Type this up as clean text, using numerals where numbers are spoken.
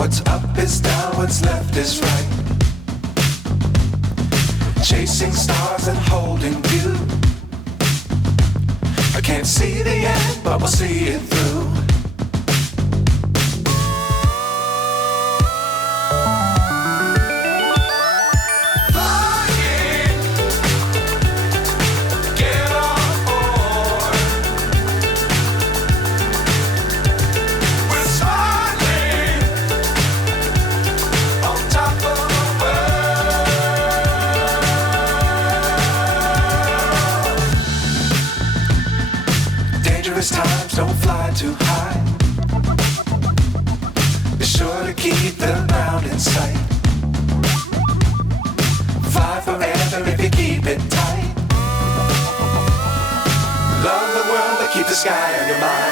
What's up is down, what's left is right. Chasing stars and holding you. I can't see the end, but we'll see it through. Times don't fly too high. Be sure to keep the ground in sight. Fly forever if you keep it tight. Love the world but keep the sky on your mind.